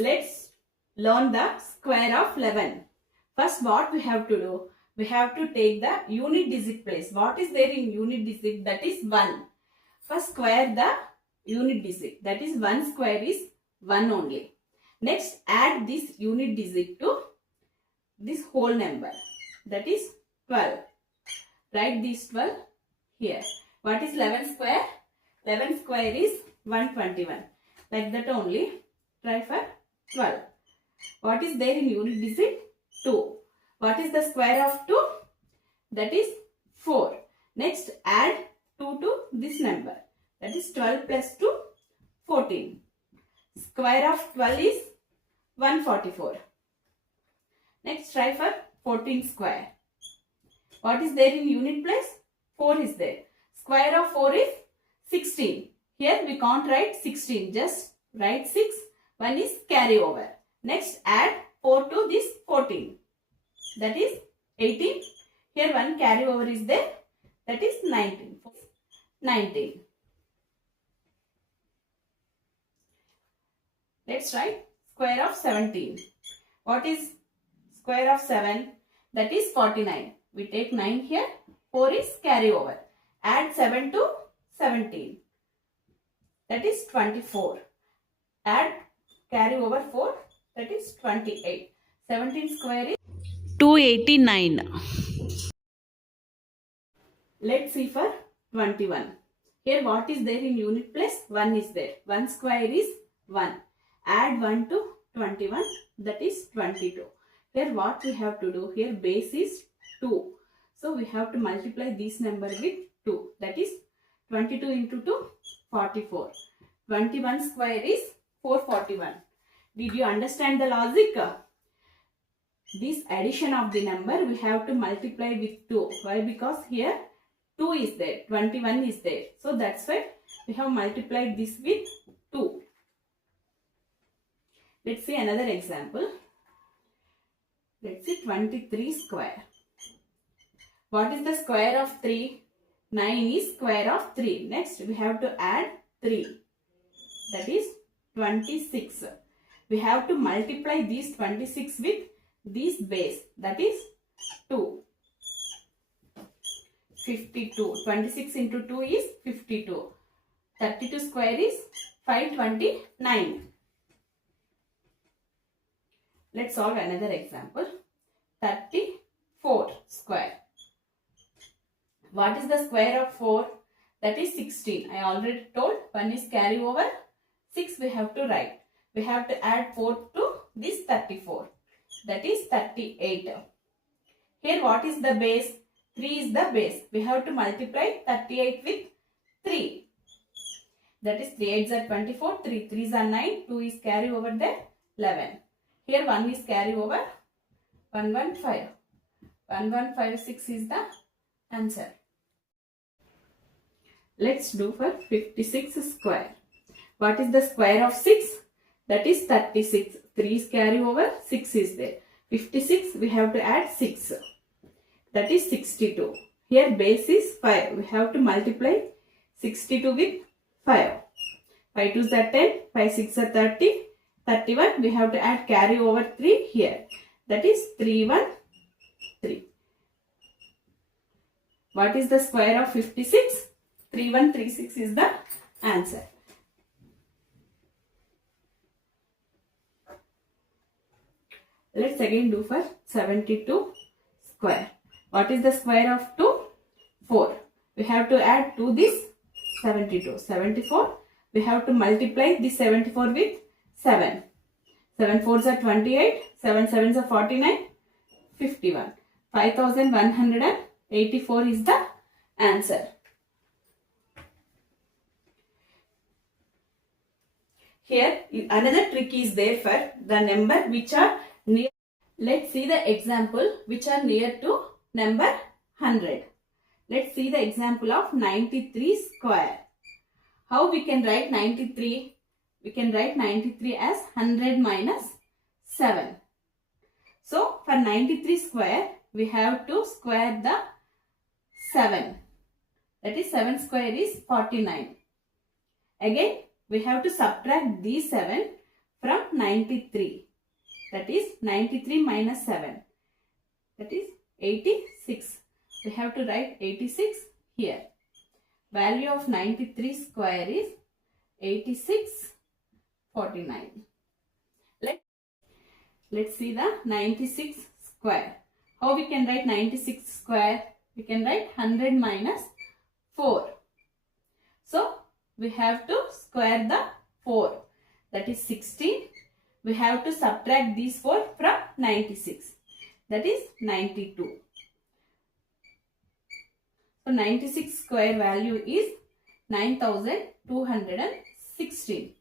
Let's learn the square of 11. First, what we have to do? We have to take the unit digit place. What is there in unit digit? That is 1. First, square the unit digit. That is 1 square is 1 only. Next, add this unit digit to this whole number. That is 12. Write this 12 here. What is 11 square? 11 square is 121. Like that only. Try for 12. What is there in unit digit? 2. What is the square of 2? That is 4. Next, add 2 to this number. That is 12 plus 2, 14. Square of 12 is 144. Next, try for 14 square. What is there in unit place? 4 is there. Square of 4 is 16. Here we can't write 16. Just write 6. 1 is carry over. Next, add 4 to this 14. That is 18. Here 1 carry over is there. That is 19. 19. Let's write square of 17. What is square of 7? That is 49. We take 9 here. 4 is carry over. Add 7 to 17. That is 24. Add carry over 4. That is 28. 17 square is 289. Let's see for 21. Here what is there in unit place? 1 is there. 1 square is 1. Add 1 to 21. That is 22. Here what we have to do? Here base is 2. So we have to multiply this number with 2. That is 22 into 2, 44. 21 square is 441. Did you understand the logic? This addition of the number we have to multiply with 2. Why? Because here 2 is there, 21 is there. So that's why we have multiplied this with 2. Let's see another example. Let's see 23 square. What is the square of 3? 9 is square of 3. Next we have to add 3. That is 26. We have to multiply this 26 with this base. That is 2. 52. 26 into 2 is 52. 32 square is 529. Let's solve another example. 34 square. What is the square of 4? That is 16. I already told 1 is carry over. 6 we have to write. We have to add 4 to this 34. That is 38. Here what is the base? 3 is the base. We have to multiply 38 with 3. That is 3 8s are 24. 3 3s are 9. 2 is carry over there. 11. Here 1 is carry over. 115. 1156 is the answer. Let's do for 56 square. What is the square of 6? That is 36. 3 is carry over. 6 is there. 56 we have to add 6. That is 62. Here base is 5. We have to multiply 62 with 5. 5 2s are 10. 5 6 are 30. 31. We have to add carry over 3 here. That is 313. What is the square of 56? 3136 is the answer. Let's again do for 72 square. What is the square of 2? 4. We have to add to this 72. 74. We have to multiply this 74 with 7. 7 4s are 28. 7 7s are 49. 51. 5184 is the answer. Here another trick is there for the number which are near. Let's see the example which are near to number 100. Let's see the example of 93 square. How we can write 93? We can write 93 as 100 minus 7. So for 93 square we have to square the 7. That is 7 square is 49. Again we have to subtract these 7 from 93. That is 93 minus 7. That is 86. We have to write 86 here. Value of 93 square is 8649. Let's see the 96 square. How we can write 96 square? We can write 100 minus 4. So we have to square the 4. That is 16. We have to subtract these 4 from 96. That is 92. So 96 square value is 9216.